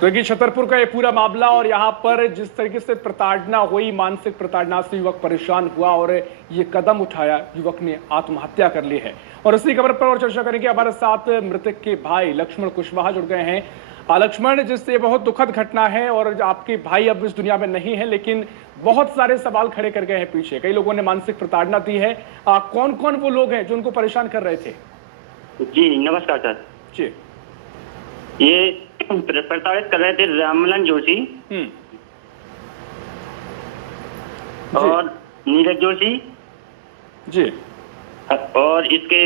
तो देखिए छतरपुर का ये पूरा मामला और यहाँ पर जिस तरीके से प्रताड़ना हुई, मानसिक प्रताड़ना से युवक परेशान हुआ और ये कदम उठाया, युवक ने आत्महत्या कर ली है। और इसी खबर पर और चर्चा करेंगे, हमारे साथ मृतक के भाई लक्ष्मण कुशवाहा जुड़ गए हैं। लक्ष्मण, जिससे बहुत दुखद घटना है और आपके भाई अब इस दुनिया में नहीं है, लेकिन बहुत सारे सवाल खड़े कर गए हैं पीछे। कई लोगों ने मानसिक प्रताड़ना दी है। कौन कौन वो लोग हैं जो उनको परेशान कर रहे थे? जी नमस्कार सर जी। ये प्रताड़ित कर रहे थे रामलन जोशी और नीरज जोशी जी, और इसके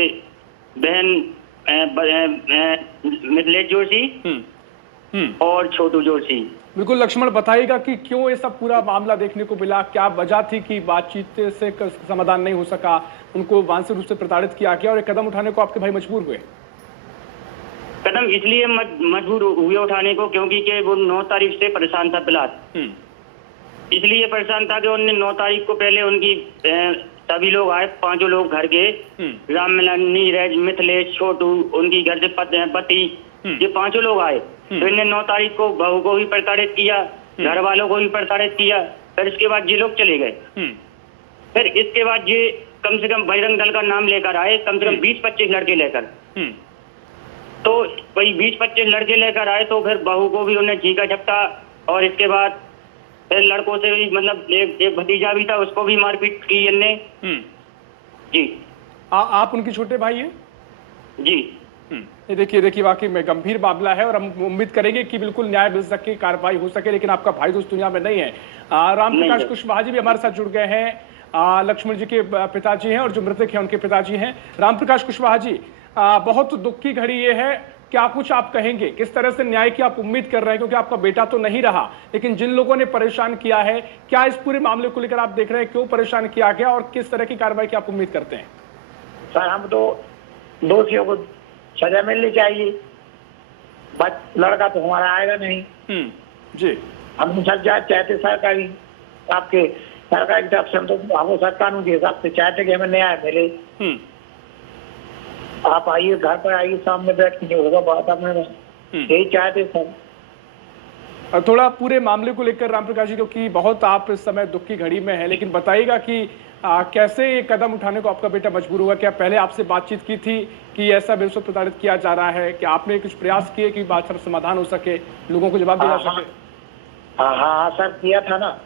बहन मिथिलेश जोशी और छोटू जोशी। बिल्कुल लक्ष्मण, बताइएगा कि क्यों ये सब पूरा मामला देखने को मिला, क्या वजह थी कि बातचीत से समाधान नहीं हो सका, उनको मानसिक रूप से प्रताड़ित किया गया और एक कदम उठाने को आपके भाई मजबूर हुए? कदम इसलिए मजबूर हुए उठाने को क्योंकि के वो 9 तारीख से परेशान था फिलहाल। इसलिए परेशान था कि उन्होंने 9 तारीख को पहले उनकी सभी लोग आए, 5 लोग घर के, राममिलन, नीरज, मिथिलेश, छोटू, उनकी घर से पति, ये 5 लोग आए। तो इन्हें 9 तारीख को बहू को भी प्रताड़ित किया, घर वालों को भी प्रताड़ित किया। फिर इसके बाद ये लोग चले गए। फिर इसके बाद ये कम से कम बजरंग दल का नाम लेकर आए, कम से कम 20-25 लड़के लेकर। तो वही 20-25 लड़के लेकर आए, तो फिर बहू को भी उन्हें झीका झपटा और इसके बाद फिर लड़कों से भी, मतलब एक भतीजा भी था, उसको भी मारपीट की इनने। जी। आप उनके छोटे भाई हैं? जी। ये देखिए वाकई में गंभीर मामला है और हम उम्मीद करेंगे कि बिल्कुल न्याय मिल सके, कार्रवाई हो सके, लेकिन आपका भाई तो उस दुनिया में नहीं है। रामप्रकाश कुशवाहा जी भी हमारे साथ जुड़ गए हैं। लक्ष्मण जी के पिताजी हैं और जो मृतक हैं उनके पिताजी हैं। रामप्रकाश कुशवाहा जी, बहुत दुख की घड़ी ये है, क्या कुछ आप कहेंगे, किस तरह से न्याय की आप उम्मीद कर रहे हैं? क्योंकि आपका बेटा तो नहीं रहा, लेकिन जिन लोगों ने परेशान किया है, क्या इस पूरे मामले को लेकर आप देख रहे हैं, क्यों परेशान किया गया और किस तरह की कार्रवाई की आप उम्मीद करते हैं? सर, हम तो दोषियों को सजा मिलनी चाहिए, बट लड़का तो हमारा आएगा नहीं। जी, हम सजा चाहते सरकारी, आपके सरकार की तरफ से, हम तो हम सर कानून के हिसाब से चाहते कि हमें न्याय मिले। आप आइए, घर पर आइए, सामने बैठ के जो होगा बात अपने यही चाहते सर। थोड़ा पूरे मामले को लेकर रामप्रकाश जी, क्योंकि बहुत आप इस समय दुख की घड़ी में है, लेकिन बताइएगा कि कैसे ये कदम उठाने को आपका बेटा मजबूर हुआ? क्या पहले आपसे बातचीत की थी कि ऐसा बेसुध प्रताड़ित किया जा रहा है? क्या आपने कुछ प्रयास किए कि बात सब समाधान हो सके, लोगों को जवाब दिया जा सके? हाँ सर, किया था ना।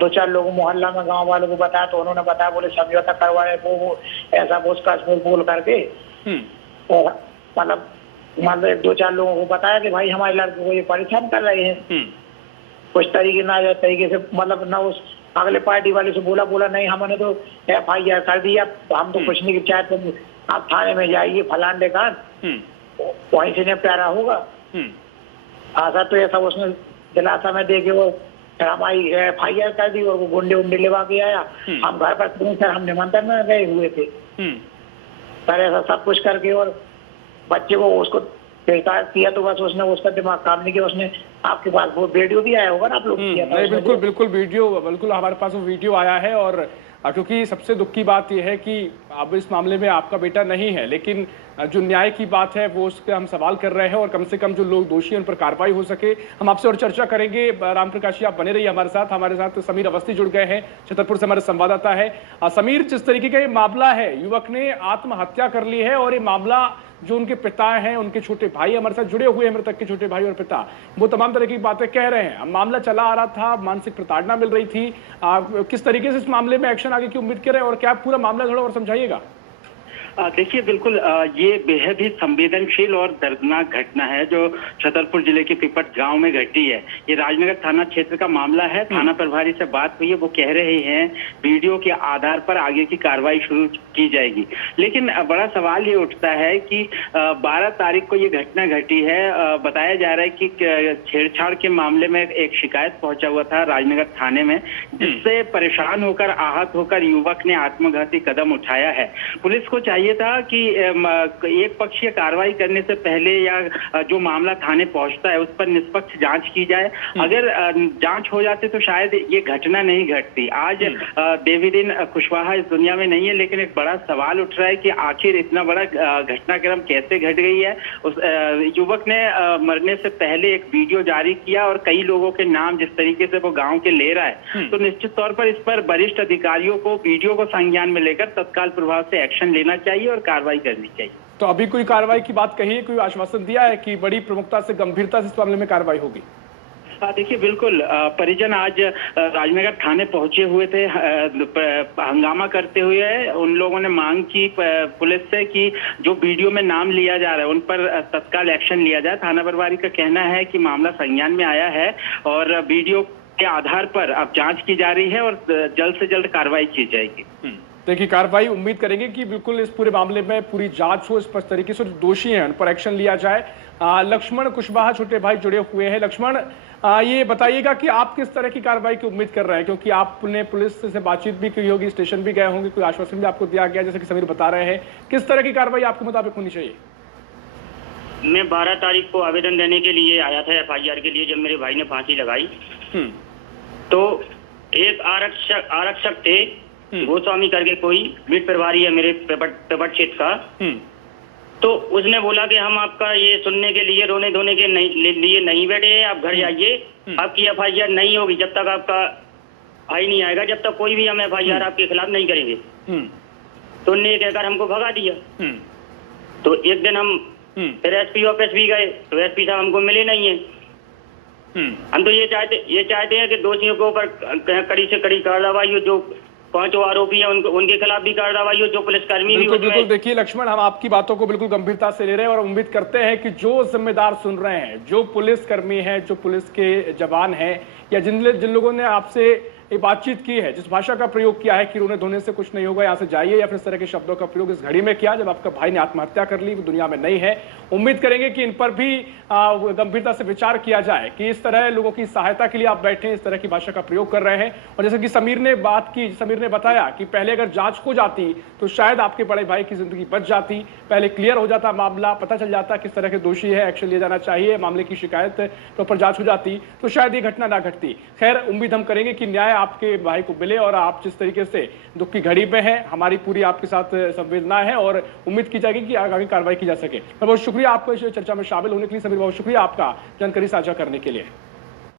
2-4 लोगों मोहल्ला में, गांव वालों को बताया, तो उन्होंने बताया, बोले समझौता करवाए, वो ऐसा बोसका बोल करके, और मतलब 2-4 लोगों को बताया कि भाई हमारे लड़के को ये परेशान कर रहे हैं, कुछ तरीके ना तरीके से, मतलब ना उस अगले पार्टी वाले से बोला नहीं, हमने तो FIR कर दिया, हम तो कुछ नहीं चाहते, आप थाने में जाइए, फलान डेकान, वहीं से निपटारा होगा। हाँ सर, तो ऐसा उसने दिलासा में दे के वो हमारी FIR कर दी और वो गुंडे लेवा के आया। हम घर पर सर, हम निमंत्रण में गए हुए थे सर, ऐसा सब कुछ करके, और बच्चे को उसको गिरफ्तार किया, तो बस उसने, उसका दिमाग काम नहीं किया। उसने, आपके पास वो वीडियो भी आया होगा ना, आप लोग किया था? नहीं, बिल्कुल वीडियो, बिल्कुल हमारे पास वो वीडियो आया है। और क्योंकि सबसे दुख की बात यह है कि अब इस मामले में आपका बेटा नहीं है, लेकिन जो न्याय की बात है वो उसके हम सवाल कर रहे हैं और कम से कम जो लोग दोषी हैं उन पर कार्रवाई हो सके। हम आपसे और चर्चा करेंगे। रामप्रकाश जी, आप बने रहिए हमारे साथ। हमारे साथ समीर अवस्थी जुड़ गए हैं, छतरपुर से हमारे संवाददाता है। समीर, जिस तरीके का ये मामला है, युवक ने आत्महत्या कर ली है और ये मामला जो उनके पिता हैं, उनके छोटे भाई हमारे साथ जुड़े हुए हैं, मृतक के छोटे भाई और पिता, वो तमाम तरह की बातें कह रहे हैं। मामला चला आ रहा था, मानसिक प्रताड़ना मिल रही थी, किस तरीके से इस मामले में एक्शन आगे की उम्मीद करें और क्या पूरा मामला थोड़ा और समझाइएगा? देखिए, बिल्कुल ये बेहद ही संवेदनशील और दर्दनाक घटना है जो छतरपुर जिले के पिपट गांव में घटी है। ये राजनगर थाना क्षेत्र का मामला है। थाना प्रभारी से बात हुई है, वो कह रहे हैं वीडियो के आधार पर आगे की कार्रवाई शुरू की जाएगी। लेकिन बड़ा सवाल ये उठता है कि 12 तारीख को ये घटना घटी है। बताया जा रहा है कि छेड़छाड़ के मामले में एक शिकायत पहुंचा हुआ था राजनगर थाने में, जिससे परेशान होकर, आहत होकर युवक ने आत्मघाती कदम उठाया है। पुलिस को चाहिए ये था कि एक पक्षीय कार्रवाई करने से पहले या जो मामला थाने पहुंचता है उस पर निष्पक्ष जांच की जाए। अगर जांच हो जाती तो शायद ये घटना नहीं घटती। आज देवीदीन कुशवाहा इस दुनिया में नहीं है, लेकिन एक बड़ा सवाल उठ रहा है कि आखिर इतना बड़ा घटनाक्रम कैसे घट गई है। उस युवक ने मरने से पहले एक वीडियो जारी किया और कई लोगों के नाम जिस तरीके से वो गांव के ले रहा है, तो निश्चित तौर पर इस पर वरिष्ठ अधिकारियों को वीडियो को संज्ञान में लेकर तत्काल प्रभाव से एक्शन लेना चाहिए और कार्रवाई करनी चाहिए। तो अभी कोई कार्रवाई की बात कही है, कोई आश्वासन दिया है कि बड़ी प्रमुखता से, गंभीरता से इस मामले में कार्रवाई होगी? देखिए, बिल्कुल परिजन आज राजनगर थाने पहुंचे हुए थे, हंगामा करते हुए उन लोगों ने मांग की पुलिस से कि जो वीडियो में नाम लिया जा रहा है उन पर तत्काल एक्शन लिया जाए। थाना प्रभारी का कहना है कि मामला संज्ञान में आया है और वीडियो के आधार पर अब जांच की जा रही है और जल्द से जल्द कार्रवाई की जाएगी। देखिए, कार्रवाई उम्मीद करेंगे कि बिल्कुल इस पूरे मामले में पूरी जांच हो, स्पष्ट तरीके से जो दोषी हैं उन पर एक्शन लिया जाए। लक्ष्मण कुशवाहा छोटे भाई जुड़े हुए हैं। लक्ष्मण, ये बताइएगा कि आप किस तरह की कार्रवाई की उम्मीद कर रहे हैं, क्योंकि आपने पुलिस से बातचीत भी की होगी, स्टेशन भी गए होंगे, कोई आश्वासन भी आपको दिया गया जैसे कि समीर बता रहे हैं। किस तरह की कार्रवाई आपके मुताबिक होनी चाहिए? मैं 12 तारीख को आवेदन देने के लिए आया था FIR के लिए, जब मेरे भाई ने फांसी लगाई तो एक आरक्षक थे, गोस्वामी करके कोई बीट प्रभारी है मेरे पेपर क्षेत्र का, तो उसने बोला कि हम आपका ये सुनने के लिए रोने धोने के लिए नहीं बैठे हैं, आप घर जाइए, आपकी FIR नहीं होगी जब तक आपका भाई नहीं आएगा, जब तक कोई भी हम FIR आपके खिलाफ नहीं करेंगे। तो उन्हें कहकर हमको भगा दिया। तो एक दिन हम फिर SP ऑफिस भी गए तो SP साहब हमको मिले नहीं है। हम तो ये चाहते हैं कि दोषियों के ऊपर कड़ी से कड़ी कार्रवाई हो, जो 5 आरोपी हैं उनके खिलाफ भी कार्रवाई हो, जो पुलिसकर्मी भी। बिल्कुल, देखिए लक्ष्मण, हम आपकी बातों को बिल्कुल गंभीरता से ले रहे हैं और उम्मीद करते हैं कि जो जिम्मेदार सुन रहे हैं, जो पुलिसकर्मी हैं, जो पुलिस के जवान हैं, या जिन लोगों ने आपसे ये बातचीत की है, जिस भाषा का प्रयोग किया है कि रोने धोने से कुछ नहीं होगा, यहाँ से जाइए, या फिर इस तरह के शब्दों का प्रयोग इस घड़ी में किया जब आपका भाई ने आत्महत्या कर ली, वो दुनिया में नहीं है। उम्मीद करेंगे कि इन पर भी गंभीरता से विचार किया जाए कि इस तरह लोगों की सहायता के लिए आप बैठे, इस तरह की भाषा का प्रयोग कर रहे हैं। और जैसे कि समीर ने बात की, समीर ने बताया कि पहले अगर जांच हो जाती तो शायद आपके बड़े भाई की जिंदगी बच जाती, पहले क्लियर हो जाता मामला, पता चल जाता किस तरह के दोषी है, एक्शन लिया जाना चाहिए, मामले की शिकायत प्रॉपर जांच हो जाती तो शायद ये घटना ना घटती। खैर, उम्मीद हम करेंगे कि न्याय आपके भाई को मिले और आप जिस तरीके से दुख की घड़ी में हैं, हमारी पूरी आपके साथ संवेदना है और उम्मीद की जाएगी कि आगे कार्रवाई की जा सके। बहुत शुक्रिया आपको इस चर्चा में शामिल होने के लिए। समीर, बहुत शुक्रिया आपका जानकारी साझा करने के लिए।